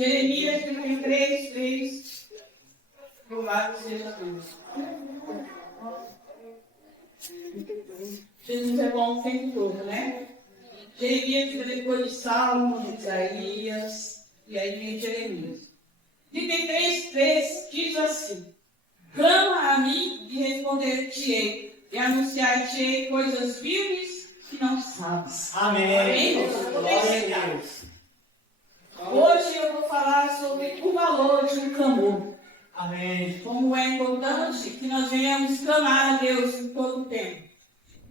Jeremias 33, 3. Louvado seja Deus. Jesus é bom o tempo todo, né? Jeremias, depois de Salmo, de Isaías, e aí vem Jeremias. 33, 3 diz assim: clama a mim e responder-te-ei, e anunciar-te-ei coisas firmes que não sabes. Amém. Amém? Glória a Deus. Hoje eu vou falar sobre o valor de um clamor. Amém. Como é importante que nós venhamos clamar a Deus em todo o tempo.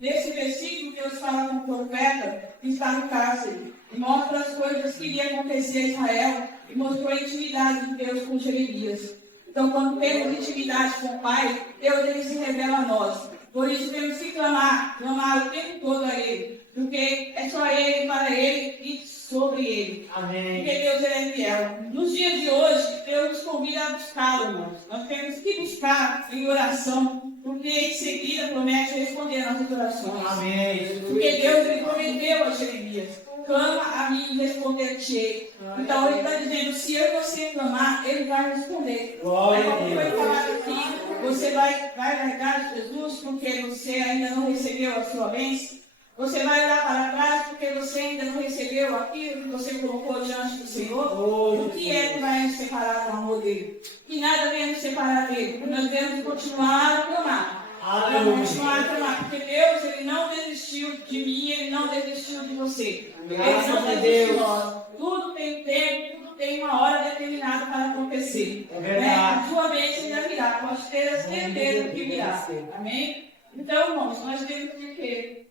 Nesse versículo, Deus fala com o profeta que está no cárcere e mostra as coisas que iriam acontecer a Israel e mostrou a intimidade de Deus com Jeremias. Então, quando temos intimidade com o Pai, Deus ele se revela a nós. Por isso temos que clamar o tempo todo a Ele, porque é só Ele, para Ele e sobre Ele. Amém. Porque Deus ele é fiel. Nos dias de hoje, Deus nos convida a buscá-lo, irmãos. Nós temos que buscar em oração, porque em seguida promete responder nossas orações. Amém. Porque Deus ele prometeu a Jeremias: clama a mim e responder-te-ei. Então ele está dizendo: se eu e você clamar, ele vai responder. Glória a Como foi Deus. falado aqui, você vai largar Jesus porque você ainda não recebeu a sua bênção. Você vai olhar para trás porque você ainda não recebeu aquilo que você colocou diante do Senhor. O que é que vai nos separar do amor dele? Que nada venha nos separar dele. Nós devemos continuar a clamar. Vamos continuar a clamar, porque Deus ele não desistiu de mim, Ele não desistiu de você. Ele não desistiu de nós. Tudo tem tempo, tudo tem uma hora determinada para acontecer. É verdade. A sua mente ainda virá, pode ter a certeza que virá. Amém? Então, irmãos, nós temos que ter.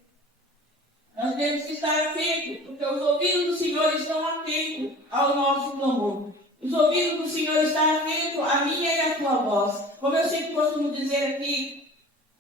Nós temos que estar atentos, porque os ouvidos do Senhor estão atentos ao nosso clamor. Os ouvidos do Senhor estão atentos à minha e à tua voz. Como eu sempre costumo dizer aqui,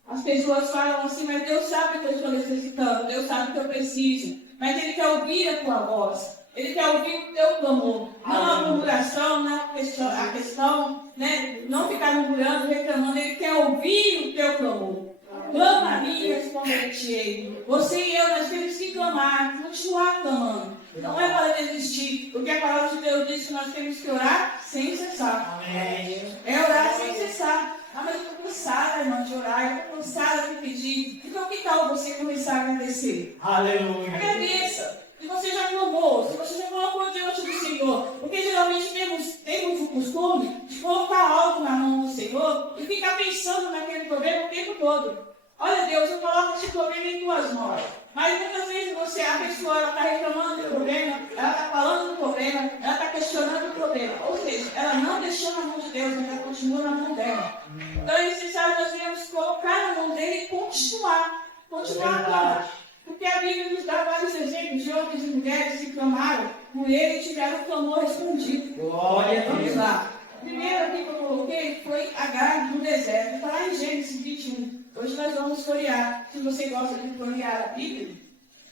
as pessoas falam assim: mas Deus sabe que eu estou necessitando, Deus sabe que eu preciso, mas Ele quer ouvir a tua voz, Ele quer ouvir o teu clamor. Não a murmuração, não a questão, né? Não ficar murmurando, reclamando, Ele quer ouvir o teu clamor. Clama a mim e responder-te-ei. Você e eu, nós temos que clamar, continuar clamando. Não é para desistir, porque a palavra de Deus diz que nós temos que orar sem cessar. Amém. É orar sem cessar. Ah, mas eu estou cansada, irmã, de orar, eu estou cansada de pedir. Então, que tal você começar a agradecer? Aleluia. Agradeça. Se você já clamou, se você já colocou diante do Senhor, porque geralmente temos o costume de colocar algo na mão do Senhor e ficar pensando naquele problema o tempo todo. Olha, Deus, eu coloco esse problema em tuas mãos. Mas muitas vezes a pessoa está reclamando do problema, ela está falando do problema, ela está questionando o problema. Ou seja, ela não deixou na mão de Deus, mas ela continua na mão dela. Então é necessário nós devemos colocar na mão dele e continuar a clamar. Porque a Bíblia nos dá vários exemplos de homens e mulheres que clamaram por ele e tiveram o clamor respondido. Glória a Vamos Deus. lá. O primeiro aqui que eu coloquei foi Agar no deserto. Está lá em Gênesis 21. Hoje nós vamos florear. Se você gosta de florear a Bíblia,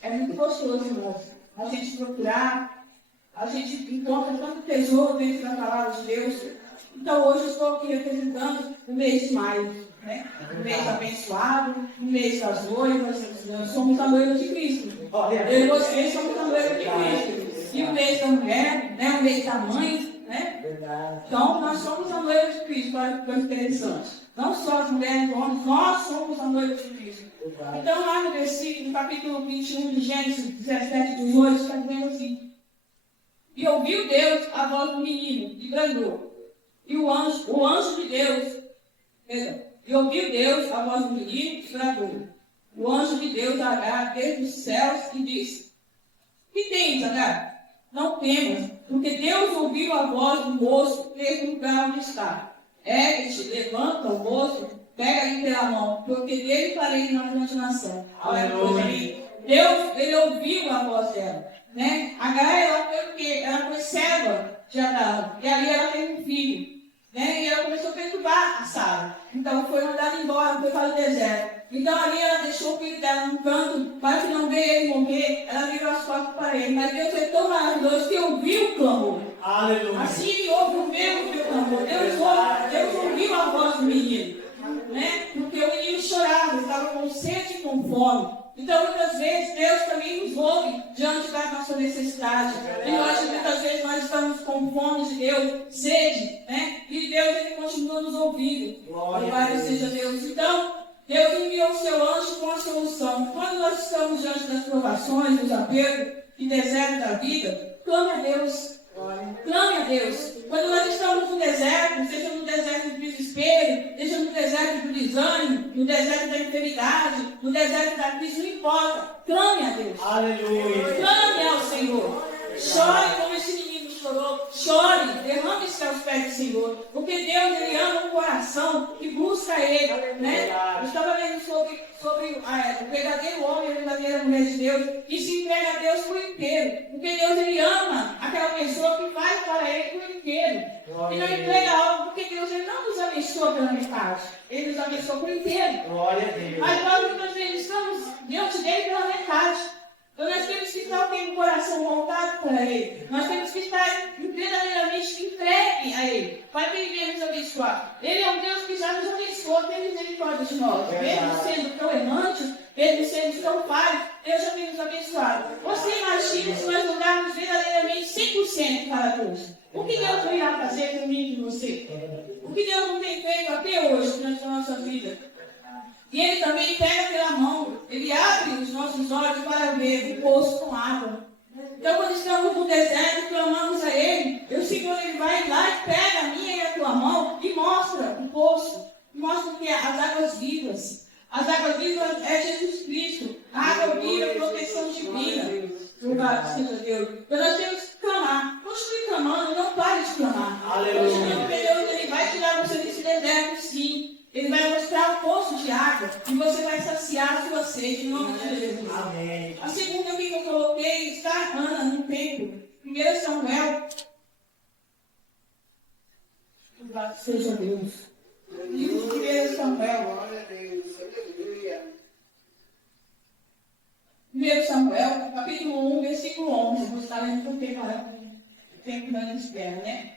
é muito gostoso, irmãos. A gente procurar, a gente encontra tanto tesouro dentro da palavra de Deus. Então hoje eu estou aqui representando o mês de maio. Né? Um mês abençoado, um mês das noivas. Nós somos a noiva de Cristo. Eu e vocês somos a noiva de Cristo. E o mês da mulher, né? O mês da mãe. Né? Então, nós somos a noiva de Cristo. Olha que coisa interessante. Não só as mulheres e os homens, nós somos a noiva de Cristo. Então, lá no versículo, no capítulo 21 de Gênesis 17, 18, está dizendo assim: e ouviu Deus a voz do menino, e bradou. E o anjo de Deus, e ouviu Deus a voz do menino, e bradou. O anjo de Deus a Agar desde os céus e disse: que tens, Agar? Não temas, porque Deus ouviu a voz do moço desde o lugar onde está. Ergue-te, levanta o moço, pega-lhe pela mão, porque dele farei uma grande nação. Olha que coisa linda. Deus, ele ouviu a voz dela. Né? Agar, ela foi serva de Abraão, e ali ela teve um filho. Né? E ela começou a perturbar a Sara. Então foi mandada embora, foi para o deserto. Então ali ela deixou o filho dela num canto, para que não veja ele morrer, ela virou as costas para ele. Mas Deus é tão maravilhoso que ouviu o clamor. Aleluia. Assim ele ouve o meu clamor. Deus ouviu a voz do menino. Né? Porque o menino chorava, estava com sede e com fome. Então, muitas vezes, Deus também nos ouve diante da nossa necessidade. E muitas vezes, nós estamos com fome de Deus, sede, né? E Deus, Ele continua nos ouvindo. Louvado seja Deus. Então, Deus enviou o seu anjo com a solução. Quando nós estamos diante das provações, dos apertos e deserto da vida, clame a Deus. Clame a Deus. Quando nós estamos no deserto, seja no deserto do desespero, seja no deserto do desânimo, no deserto da enfermidade, no deserto da crise, não importa. Clame a Deus. Aleluia. Clame ao Senhor. Chore como esse menino chorou. Chore, derrame-se aos pés do Senhor. Porque Deus, Ele ama um coração que busca Ele. Né? Eu estava lendo sobre o verdadeiro homem e a verdadeira mulher de Deus, que se entrega a Deus por inteiro. Porque Deus, Ele ama aquela pessoa que faz para Ele por inteiro. E não entrega algo, porque Deus, Ele não nos abençoa pela metade. Ele nos abençoa por inteiro. Glória a Deus. Mas nós muitas vezes estamos diante dele pela metade. Então nós temos que estar com o coração voltado para Ele. Nós temos que estar verdadeiramente entregue a Ele, para que Ele venha nos abençoar. Ele é um Deus que já nos abençoou, tem misericórdia de nós. Mesmo sendo tão errantes, mesmo sendo tão falhos, Deus já tem nos abençoado. Você imagina se nós mudarmos verdadeiramente 100% para Deus? O que Deus irá fazer comigo e você? O que Deus não tem feito até hoje durante a nossa vida? E Ele também pega pela mão, Ele abre os nossos olhos para ver o poço com água. Então, quando estamos no deserto, clamamos a Ele, o Senhor, Ele vai lá e pega a minha e a tua mão e mostra o poço, mostra que as águas vivas. As águas vivas é Jesus Cristo, a água viva, proteção divina. Louvado seja Deus. Então, nós temos que clamar. Continue clamando, não pare de clamar. Continue, Deus, Ele vai tirar você desse deserto, sim. Ele vai mostrar o poço de água e você vai saciar a sua sede, em nome de Jesus. Amém. A segunda que eu coloquei está Ana no templo. 1 Samuel. Louvado seja Deus. Livro de 1 Samuel. 1 Samuel, capítulo 1, versículo 11. Vou estar lendo para o tempo da espera, né?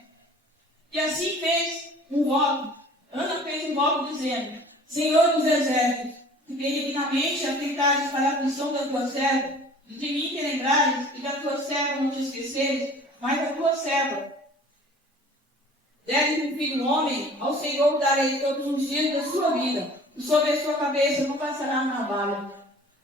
E assim fez um voto. Ana fez um voto dizendo: Senhor dos exércitos, que benignamente atentares para a aflição da tua serva, de mim te lembrares e da tua serva não te esqueceres, mas da tua serva. Deve um filho homem, ao Senhor darei todos os dias da sua vida, e sobre a sua cabeça não passará navalha.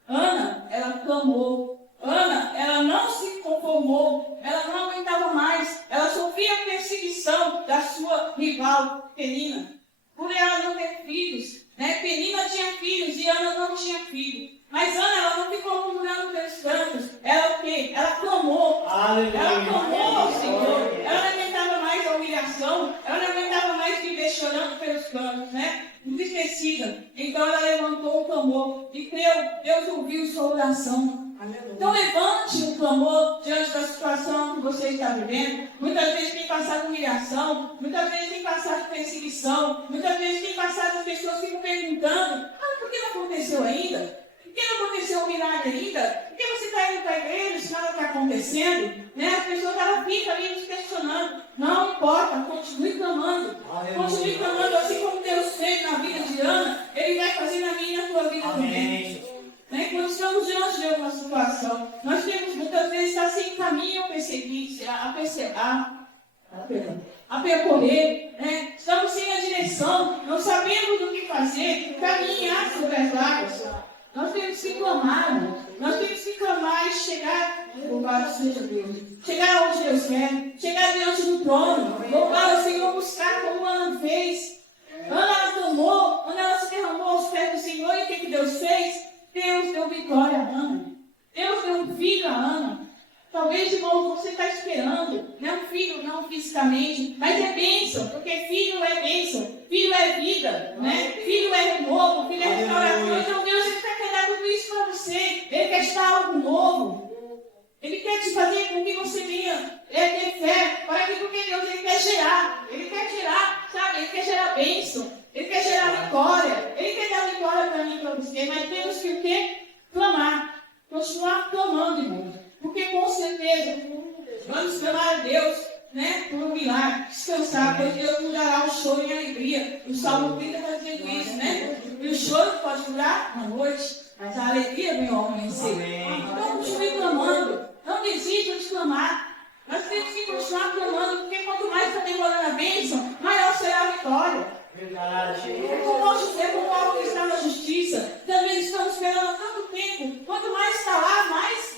Ana, ela clamou. Ana, ela não se conformou, ela não aguentava mais, ela sofria perseguição da sua rival, Penina. Por ela não ter filhos, né? Penina tinha filhos e Ana não tinha filho. Mas Ana, ela não ficou murmurando pelos cantos. Ela o quê? Ela clamou. Aleluia. Ela clamou ao Senhor. Ela não aguentava mais a humilhação. Ela não aguentava mais viver chorando pelos cantos, né? Entristecida. Então ela levantou o clamor e creu. Deus ouviu sua oração. Então levante um clamor diante da situação que você está vivendo. Muitas vezes tem passado humilhação, muitas vezes tem passado perseguição, muitas vezes tem passado as pessoas ficam perguntando: por que não aconteceu ainda? Por que não aconteceu um milagre ainda? Por que você está indo para a igreja se nada está acontecendo? Né? As pessoas ficam ali nos questionando. Não importa, continue clamando. Continue clamando, assim como Deus fez na vida de Ana, Ele vai fazer na minha e na tua vida também. Né? Quando estamos diante de uma situação, nós temos muitas vezes estar sem caminho a perseguir, a percorrer, né? Estamos sem a direção, não sabemos o que fazer, caminhar sobre as águas. Nós temos que clamar, nós temos que clamar e chegar, louvado seja Deus, chegar onde Deus quer, chegar diante do trono, louvar o Senhor, buscar como Ana fez. Ana clamou, Ana ela se derramou aos pés do Senhor, e o que Deus fez? Deus deu vitória a Ana. Deus deu um filho a Ana. Talvez, irmão, você está esperando, não filho, não fisicamente, mas é bênção, porque filho é bênção, filho é vida, né? Filho é renovo, filho é restauração. Então Deus quer dar tudo isso para você. Ele quer te dar algo novo. Ele quer te fazer com que você venha ter fé, para que porque Deus Ele quer gerar, sabe? Ele quer gerar bênção, Ele quer gerar vitória, Ele quer dar vitória para mim e para você, mas temos que o quê? Clamar, continuar clamando, irmão. Porque com certeza vamos clamar a Deus, né, por um milagre, descansar, pois Deus nos dará o choro e a alegria. O Salmo 30 está dizendo isso, né? E o choro pode durar uma noite, Mas a alegria vem ao amanhecer. Amém. Então, continue clamando. Não desista de clamar. Nós temos que continuar clamando, porque quanto mais está demorando a bênção, maior será a vitória. Verdade. É como algo que está na justiça. Também estamos esperando há tanto tempo. Quanto mais está lá,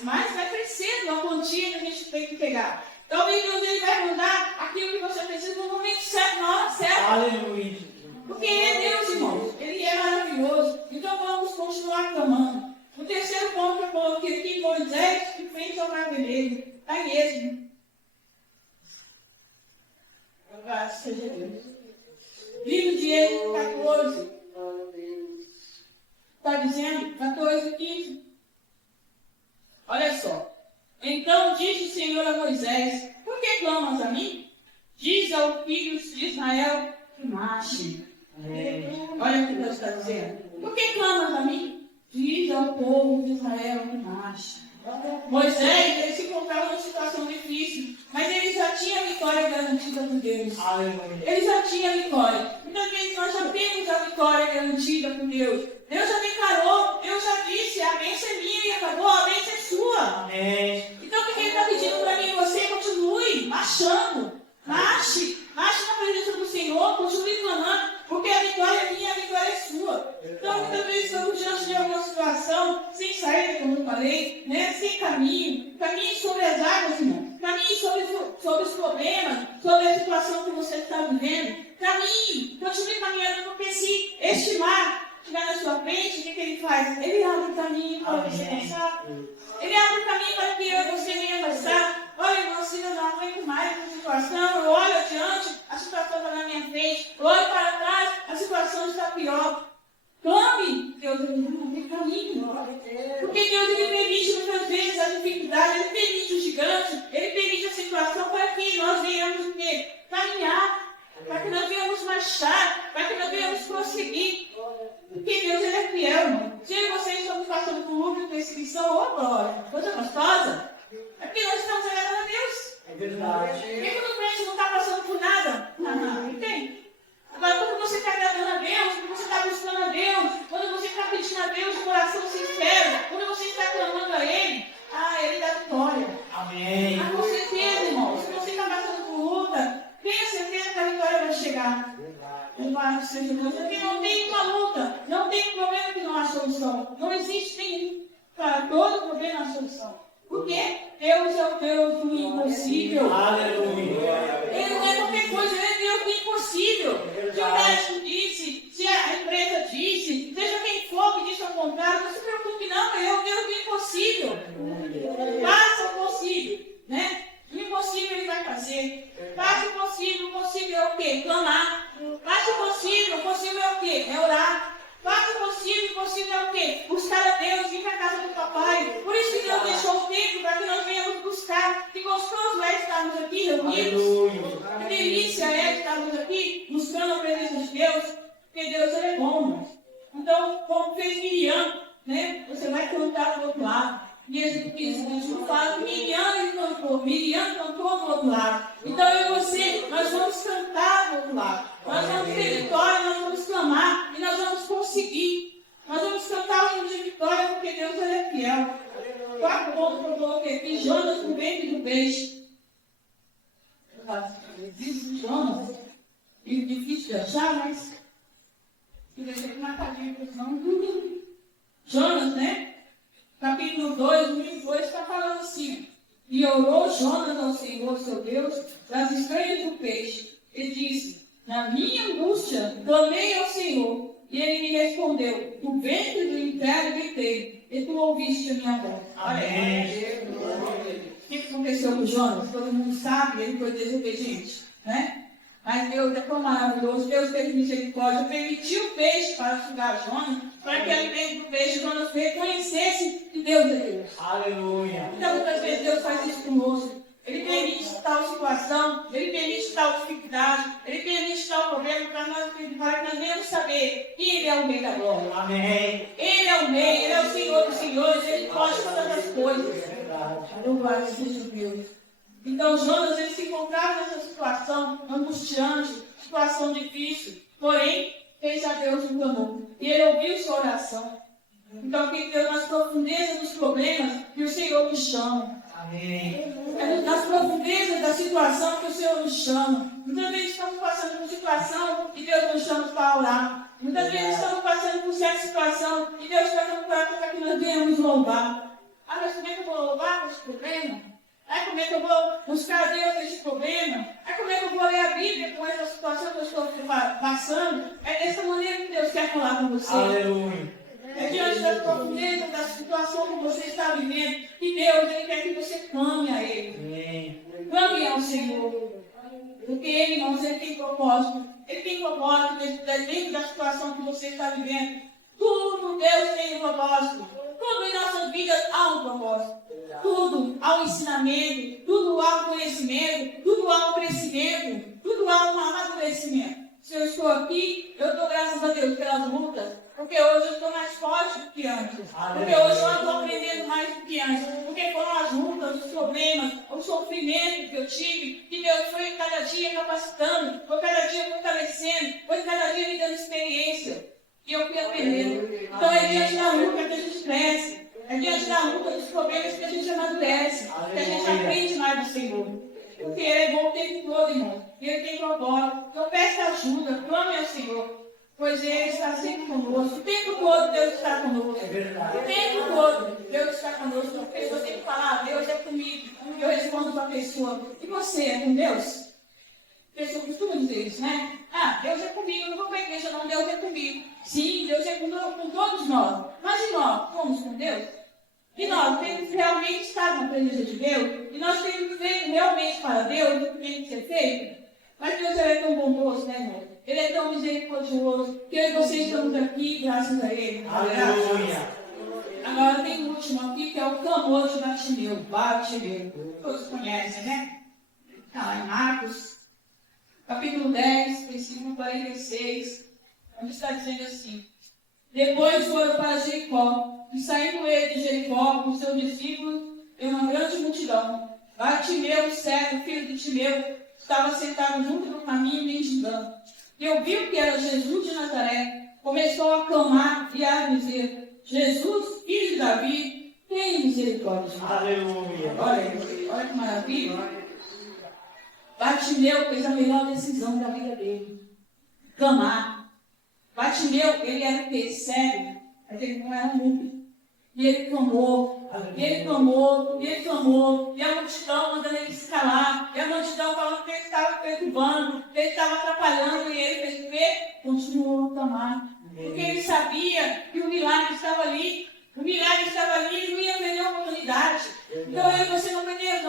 mais vai crescendo a quantia que a gente tem que pegar. Então, Deus ele vai mandar aquilo que você precisa no momento certo, na hora certa. Aleluia. Porque Ele é Deus, irmãos. Ele é maravilhoso. Então, vamos continuar clamando. O terceiro ponto que eu coloquei aqui, Moisés, que fez ao Mar Vermelho. Está em Êxodo. Louvado seja Deus. Livro de Êxodo 14. Está dizendo, 14, 15. Olha só. Então disse o Senhor a Moisés: por que clamas a mim? Diz aos filhos de Israel que marchem. Olha o que Deus está dizendo. Por que clamas a mim? Diz ao povo de Israel que marche. Moisés, ele se encontrava numa situação difícil, mas ele já tinha a vitória garantida por Deus. Aleluia. Ele já tinha a vitória. Muitas vezes nós já temos a vitória garantida por Deus. Deus já declarou, Deus já disse: a bênção é minha e acabou, a bênção é sua. Amém. Então, o que ele está pedindo para mim e você? Continue marchando. Marche na presença do Senhor, continue clamando, porque a vitória é minha, a vitória é sua. Então, muitas vezes estamos diante de alguma situação, sem saída, como eu falei, né? Sem caminho sobre as águas, irmão. Caminhe sobre os problemas, sobre a situação que você está vivendo. Caminhe, continue caminhando, porque se este mar estiver na sua frente, o que ele faz? Ele abre o caminho para você passar. Ele abre o caminho para que eu e você venha passar. Olha, irmão, se eu não aguento mais essa situação, eu olho adiante, a situação está na minha frente, eu olho para trás, a situação está pior. Clame, Deus, ele não tem caminho. Porque Deus, ele permite muitas vezes a dificuldade, ele permite o gigante, ele permite a situação para que nós venhamos caminhar, para que nós venhamos marchar, para que nós venhamos prosseguir. Porque Deus, ele é fiel, irmão. Se eu e vocês estamos passando por luta e perseguição, ô glória, coisa gostosa. É porque nós estamos agradando a Deus. É verdade. Por que o crente não está passando por nada? Não tem. Agora, quando você está agradando a Deus, quando você está buscando a Deus, quando você está pedindo a Deus de coração sincero, quando você está clamando a Ele dá vitória. Amém. Com certeza, irmão. Se você está passando por luta, tenha certeza que a vitória vai chegar. Louvado seja Deus. Porque não tem uma luta, não tem um problema que não há solução. Não existe nenhum. Para todo problema há solução. Porque Deus é o Deus do impossível. Aleluia. Ele não é qualquer coisa, ele é Deus do impossível. Se o médico disse, se a empresa disse, seja quem for que disse ao contrário, não se preocupe não, ele é o Deus do impossível. Faça o possível, né? O impossível ele vai fazer. Faça o possível é o quê? Clamar. Faça o possível é o quê? É orar. Faça o possível é o quê? Buscar a Deus, vir para a casa do papai. Por isso que Deus deixou o tempo para que nós venhamos buscar. Que gostoso é estarmos aqui reunidos. Que delícia é estarmos aqui buscando a presença de Deus. Porque Deus ele é bom, irmãos. Então, como fez Miriam, né? Você vai cantar do outro lado. E Jesus fala que Miriam cantou do outro lado. Então eu e você, nós vamos cantar do outro lado. Nós vamos ter vitória, nós vamos clamar e nós vamos conseguir. Nós vamos cantar o hino de vitória porque Deus ele é fiel. 4 pontos que eu coloquei aqui: Jonas no ventre do peixe. Jonas, difícil de achar, mas que deixei marcadinho para não. Jonas, né? Capítulo 2, no 2, está falando assim: e orou Jonas ao Senhor, seu Deus, das estrelas do peixe, e disse: na minha angústia, clamei ao Senhor, e ele me respondeu: do ventre do inferno gritei, e tu ouviste a minha voz. Amém. O que aconteceu com Jonas? Todo mundo sabe, ele foi desobediente, né? Mas Deus é tão maravilhoso, Deus teve misericórdia, permitiu o peixe para sugar Jonas, para que ali dentro do peixe Jonas reconhecesse que Deus é Deus. Aleluia. Então, muitas vezes Deus faz isso conosco. Ele permite tal situação, Ele permite tal dificuldade, Ele permite tal problema para que nós venhamos saber que Ele é o Rei da Glória. Amém. Ele é o Rei, Ele é o Senhor dos Senhores, Ele pode todas as coisas. Louvado seja Deus. Então, Jonas, ele se encontrava nessa situação angustiante, situação difícil, porém, fez a Deus um clamor. E ele ouviu sua oração. Então, que Deus, nas profundezas dos problemas que o Senhor nos chama. Amém. É nas profundezas da situação que o Senhor nos chama. Muitas vezes estamos passando por situação e Deus nos chama para orar. Muitas vezes estamos passando por certa situação e Deus está nos para que nós venhamos louvar. Ah, mas como é que eu vou louvar com esse problema? Ah, como é que eu vou buscar Deus nesse problema? Ah, como é que eu vou ler a Bíblia com essa situação que eu estou passando? É dessa maneira que Deus quer falar com você. Aleluia. É diante das profundezas da situação que você está vivendo, que Deus Ele quer que você clame a Ele. Amém. Clame ao Senhor. Porque Ele, irmãos, Ele tem propósito. Ele tem propósito dentro da situação que você está vivendo. Tudo Deus tem um propósito. Tudo em nossas vidas há um propósito. Tudo há um ensinamento. Tudo há um conhecimento. Tudo há um crescimento. Tudo há um amadurecimento. Se eu estou aqui, eu dou graças a Deus pelas lutas. Porque hoje eu estou mais forte do que antes. Porque hoje eu estou aprendendo mais do que antes. Porque foram as lutas, os problemas, o sofrimento que eu tive, que Deus foi cada dia capacitando, foi cada dia fortalecendo, foi cada dia me dando experiência. E eu fui aprendendo. Então é diante da luta que a gente cresce. É diante da luta dos problemas que a gente amadurece. Que a gente aprende mais do Senhor. Porque Ele é bom o tempo todo, irmão. E Ele tem propósito. Então peça ajuda, clame ao Senhor. Pois Ele está sempre conosco. O tempo todo Deus está conosco. É verdade. O tempo todo Deus está conosco. A pessoa tem que falar, Deus é comigo. E eu respondo para a pessoa, e você é com Deus? A pessoa costuma dizer isso, né? Ah, Deus é comigo, eu não vou para a igreja não, Deus é comigo. Sim, Deus é com todos nós. Mas e nós? Fomos com Deus? E nós temos realmente estado na presença de Deus? E nós temos feito realmente para Deus o que tem que ser feito? Mas Deus é tão bondoso, né, irmão? Ele é tão misericordioso, que eu e você estamos aqui graças a Ele. Aleluia. Agora tem o último aqui, que é o clamor de Bartimeu. Bartimeu. Todos conhecem, né? Está lá em Marcos, capítulo 10, versículo 46, onde está dizendo assim: depois foram para Jericó, e saindo ele de Jericó com seus discípulos e uma grande multidão. Bartimeu, cego, filho de Timeu, estava sentado junto no caminho mendigando. E ouviu que era Jesus de Nazaré, começou a clamar e a dizer: Jesus, filho de Davi, tem misericórdia de nós. Aleluia. Olha que maravilha. Bartimeu fez a melhor decisão da vida dele: clamar. Bartimeu, ele era o quê? Cego, mas ele não era mudo. E ele clamou, e ele clamou, e ele clamou, e a multidão mandando ele se calar, e a multidão falando que ele estava perturbando, que ele estava atrapalhando, e ele fez o quê? Continuou a clamar. Porque ele sabia que o milagre estava ali. O milagre estava ali e não ia perder a oportunidade. Então eu e você não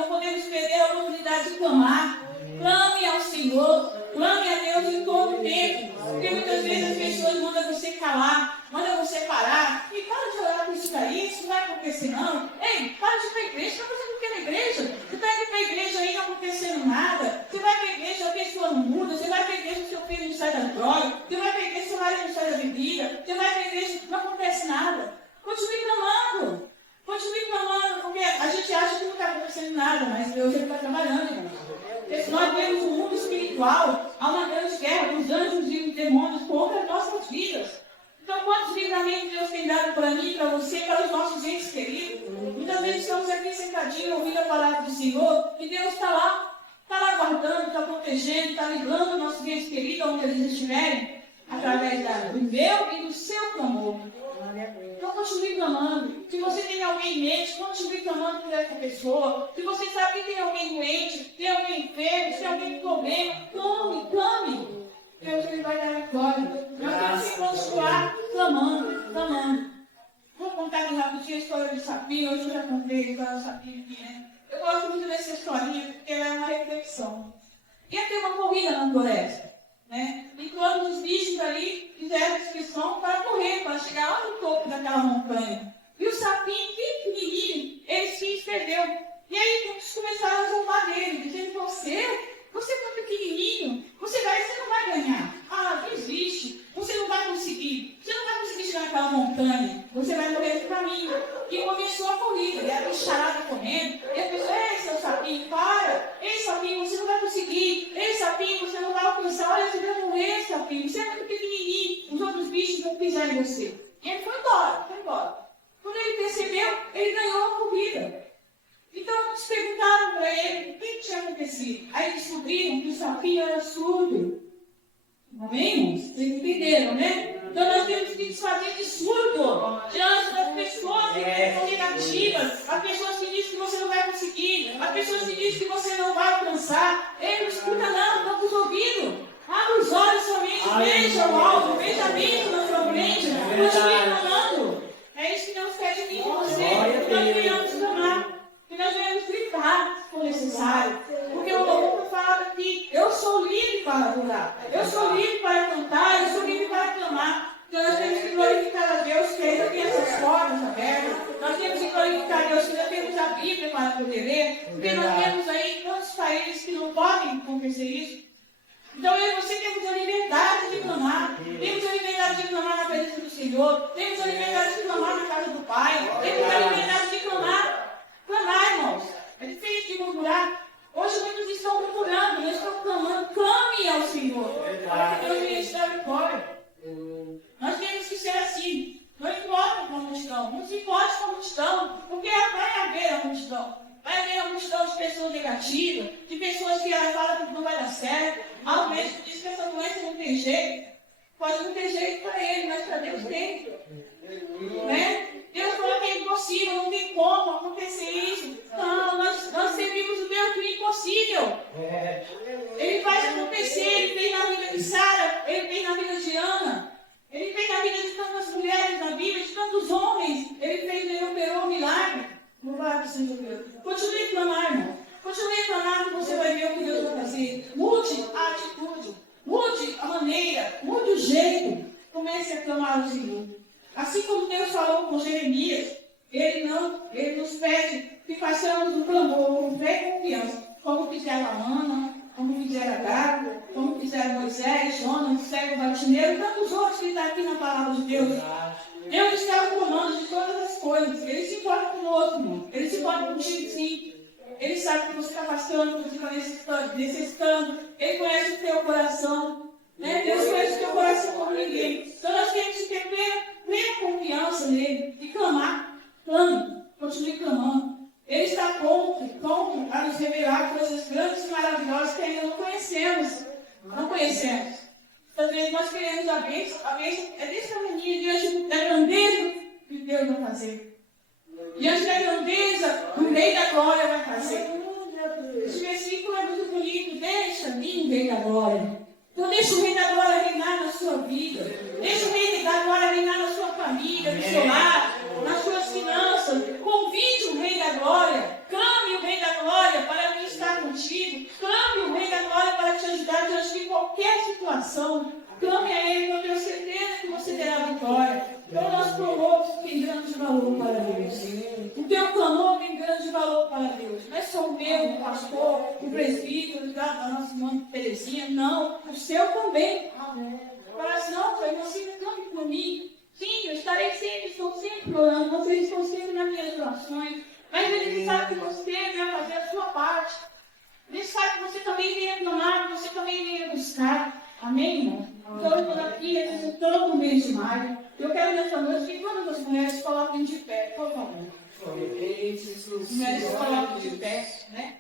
podemos perder a oportunidade de clamar. Clame ao Senhor, clame a Deus em todo o tempo. Porque muitas vezes as pessoas mandam você calar, mandam você parar. E para de orar por isso daí, isso não vai acontecer não. Ei, para de ir para a igreja, você está fazendo o que na igreja? Você está indo para a igreja aí não acontecendo nada. Você vai para a igreja, a pessoa não muda. Você vai para a igreja, o seu filho não sai da droga. Você vai para a igreja, seu marido não sai da bebida. Você vai para a igreja, não acontece nada. Continue clamando. Continue clamando, porque a gente acha que não está acontecendo nada, mas Deus está trabalhando, irmão. Nós temos um mundo espiritual, há uma grande guerra dos anjos e os demônios contra as nossas vidas. Então, quantos livramentos Deus tem dado para mim, para você, para os nossos entes queridos? Muitas vezes estamos aqui sentadinhos, ouvindo a palavra do Senhor, e Deus está lá guardando, está protegendo, está livrando os nossos entes queridos, onde eles estiverem, através do meu e do seu clamor. Então, continue clamando. Se você tem alguém em mente, continue clamando por essa pessoa. Se você sabe que tem alguém doente, tem alguém enfermo, tem alguém com problema, clame. Deus ele vai dar a glória. Nós temos que continuar clamando. Vou contar aqui rapidinho a história do sapinho. Hoje eu já contei a história do sapinho aqui, né? Eu gosto muito dessa historinha porque ela é uma reflexão. Ia ter uma corrida na floresta, né? E todos os bichos ali fizeram inscrição para correr, para chegar lá no topo daquela montanha. E o sapinho, pequenininho, ele se inscreveu. E aí eles começaram a zombar dele, dizendo: você é pequenininho, você não vai ganhar. Ah, desiste, você não vai conseguir chegar naquela montanha, você vai morrer no caminho. E começou a corrida, e a bicharada correndo, e a pessoa: ei, seu sapinho, para, ei, sapinho, você não vai conseguir, ei, sapinho, você não vai alcançar, olha, você vai morrer, sapinho, você é muito pequenininho, os outros bichos vão pisar em você. E ele foi embora. sapinho era surdo. Amém, irmãos? Vocês entenderam, né? Então nós temos que desfazer de surdo diante das pessoas que são negativas, as pessoas que dizem que você não vai conseguir, as pessoas que dizem que você não vai alcançar. Ei, não escuta não, toca os ouvidos. Abra os olhos somente, veja o alvo, veja a bênção na sua frente, continue clamando. É isso que Deus quer de mim e de você, que nós venhamos clamar, que nós venhamos gritar se for necessário. Porque o louvor fala aqui, eu sou livre para adorar, eu sou livre para cantar, eu sou livre para clamar. Então nós temos que glorificar a Deus que ainda tem essas portas abertas. Nós temos que glorificar a Deus que ainda temos a Bíblia para poder ler. Porque nós temos aí tantos países que não podem acontecer isso. Então eu e você temos a liberdade de clamar. Temos a liberdade de clamar na presença do Senhor. Temos a liberdade de clamar na casa do Pai. Temos a liberdade de clamar. Clamar, irmãos. É diferente de murmurar. Hoje muitos estão murmurando, não estão clamando. Clame ao Senhor. Para que Deus venha te dar vitória. Nós temos que ser assim. Não importa com a multidão. Não se importa com a multidão. Porque vai haver a multidão. Vai haver uma multidão de pessoas negativas, de pessoas que falam que não vai dar certo. O médico diz que essa doença não tem jeito. Pode não ter jeito para ele, mas para Deus tem. Né? Deus falou que é impossível, não tem como acontecer isso. Não, nós servimos o Deus do impossível. Ele faz acontecer, ele fez na vida de Sara, ele fez na vida de Ana. Ele fez na vida de tantas mulheres na Bíblia, de tantos homens. Ele operou um milagre. Louvado seja Deus. Continue a clamar, irmão. Continue a clamar que você vai ver o que Deus vai fazer. Mude a atitude, mude a maneira, mude o jeito. Comece a clamar ao Senhor. Assim como Deus falou com Jeremias, Ele nos pede que façamos um clamor com fé e confiança, como fizeram a Ana, como fizeram a Gago, como fizeram Moisés, Jonas, o cego Bartimeiro e tantos outros que estão aqui na palavra de Deus. Deus está no comando de todas as coisas. Ele se importa conosco, irmão. Ele se importa contigo, sim. Ele sabe que você está passando, que você está necessitando. Ele conhece o teu coração. Né? Deus conhece o teu coração como ninguém. Então nós temos que ter plena confiança nele e clamar. Clame, continue clamando. Ele está pronto a nos revelar coisas grandes e maravilhosas que ainda não conhecemos. Não conhecemos. Às vezes nós queremos a bênção é desse tamanho diante da grandeza que Deus vai fazer. Diante da grandeza, o Rei da Glória vai fazer. Esse versículo é muito bonito. Deixa vir o Rei da Glória. Então deixa o Rei da Glória reinar na sua vida. Deixa o Rei da Glória reinar na sua família, no seu lar, nas suas finanças. Convide o Rei da Glória. Clame o Rei da Glória para vir estar contigo. Clame o Rei da Glória para te ajudar diante de qualquer situação. Clame a Ele, eu tenho certeza que você terá vitória. Então o nosso clamor tem grande valor para Deus. O teu clamor tem grande valor para Deus. Não é só o meu, o pastor, o presbítero, da nossa irmã Terezinha. Não, o seu também. Fala assim, não, Pai, você clame por mim. Sim, eu estarei sempre, estou sempre orando. Vocês estão sempre nas minhas orações. Mas Ele sabe que você vai fazer a sua parte. Ele sabe que você também vem clamar, que você também vem buscar. Amém, irmão? Então eu estou aqui representando o mês de maio. Eu quero nessa noite que todas as mulheres coloquem de pé, por favor. As mulheres coloquem de pé, né?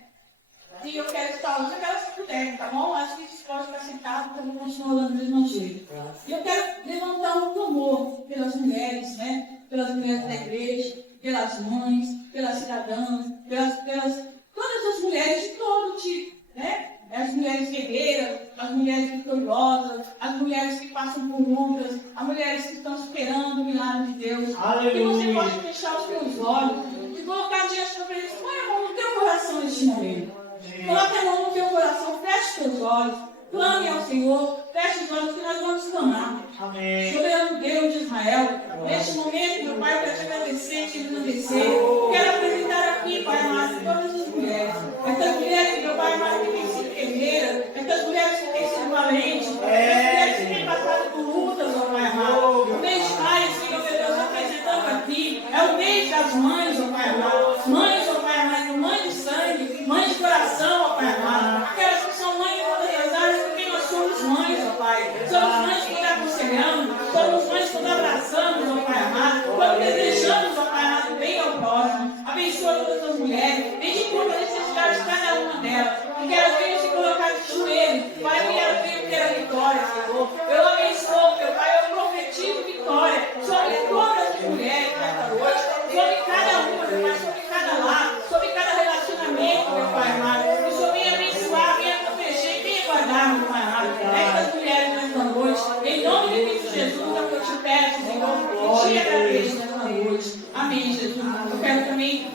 E eu quero estar hoje, eu quero se puderem, tá bom? Acho que vocês podem ficar sentados, então eu vou continuar orando do mesmo jeito. E eu quero levantar um clamor pelas mulheres, né? Pelas mulheres da igreja, pelas mães, pelas cidadãs, pelas todas as mulheres de todo tipo, né? As mulheres guerreiras, as mulheres vitoriosas, as mulheres que passam por lutas, as mulheres que estão esperando o milagre de Deus. Aleluia. Que você pode fechar os seus olhos e colocar diante da presença. Põe a mão no teu coração neste momento. Coloque a mão no teu coração, feche os teus olhos, clame ao Senhor, feche os olhos que nós vamos clamar. Amém. Soberano Deus de Israel, neste momento, meu Pai, eu quero te agradecer, te engrandecer. Quero apresentar aqui, Pai amado, todas as mulheres. Essas mulheres, meu Pai amado, que têm sido guerreiras, essas mulheres que têm sido valentes, essas mulheres que têm passado por lutas, ó Pai amado. O mês de maio, Senhor, meu Deus, apresentando aqui, é o mês das mães, ó Pai amado. Mães, ó Pai amado, mãe de sangue, mãe de coração, ó Pai amado. Aquelas que são mães de todas as áreas, porque nós somos mães, ó Pai. Somos mães que aconselhamos, somos mães quando abraçamos, ó Pai amado, quando desejamos, ó Pai amado, bem ao próximo. Abençoa todas as mulheres, vem de cura a necessidade de cada uma delas, que elas venham se colocar de joelhos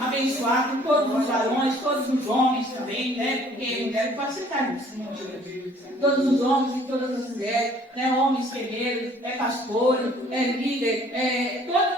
abençoar com todos os varões, todos os homens também, né? Porque a mulher pode citar isso, né? Todos os homens e todas as mulheres, né? Homens guerreiros, pastores, líder,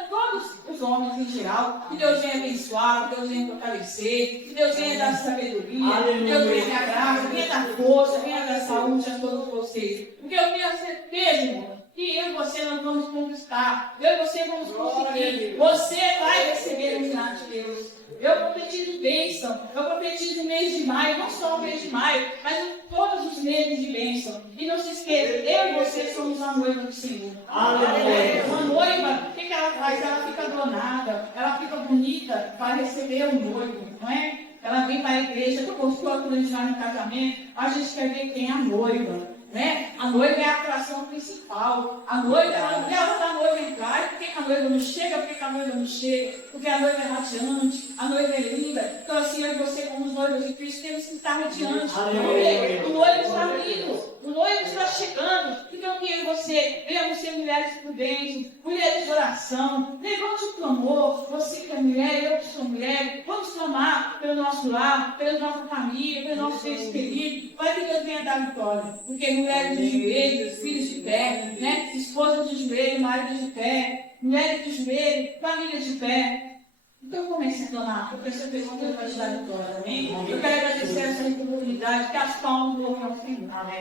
todos os homens em geral. Que Deus venha abençoar, que Deus venha fortalecer, que Deus venha dar sabedoria, que Deus venha dar graça, venha dar força, venha dar saúde a todos vocês. Porque eu tenho certeza, irmão, que eu e você nós vamos conquistar. Eu e você vamos conseguir. Você vai receber o milagre de Deus. Eu profetizo bênção. Eu profetizo o mês de maio. Não só o mês de maio, mas todos os meses de bênção. E não se esqueça, eu e você somos a noiva do Senhor. Uma noiva, o que ela faz? Ela fica adornada. Ela fica bonita para receber o noivo. Não é? Ela vem para a igreja. Tu gostou quando a gente vai no casamento? A gente quer ver quem é a noiva. Né? A noiva é a atração principal. A noiva, ela leva a noiva entrar. E por que a noiva não chega? Por que a noiva não chega? Porque a noiva é radiante, a noiva é linda. Então, assim, eu e você, como noivos de Cristo, temos que estar radiantes. Porque o noivo está vindo, o noivo está chegando. Então, que eu e você, venhamos ser mulheres prudentes, mulheres de oração. Levante o clamor. Você que é mulher, eu que sou mulher. Vamos clamar pelo nosso lar, pela nossa família, pelo nosso ser querido, para que Deus venha dar vitória. Porque mulheres de joelho, filhos de pé, né? Esposas de joelho, maridos de pé, mulheres de joelho, família de pé. Então comece a clamar, porque essa pessoa vai te dar vitória, amém? Eu quero agradecer essa oportunidade, que as palmas do Senhor. Amém.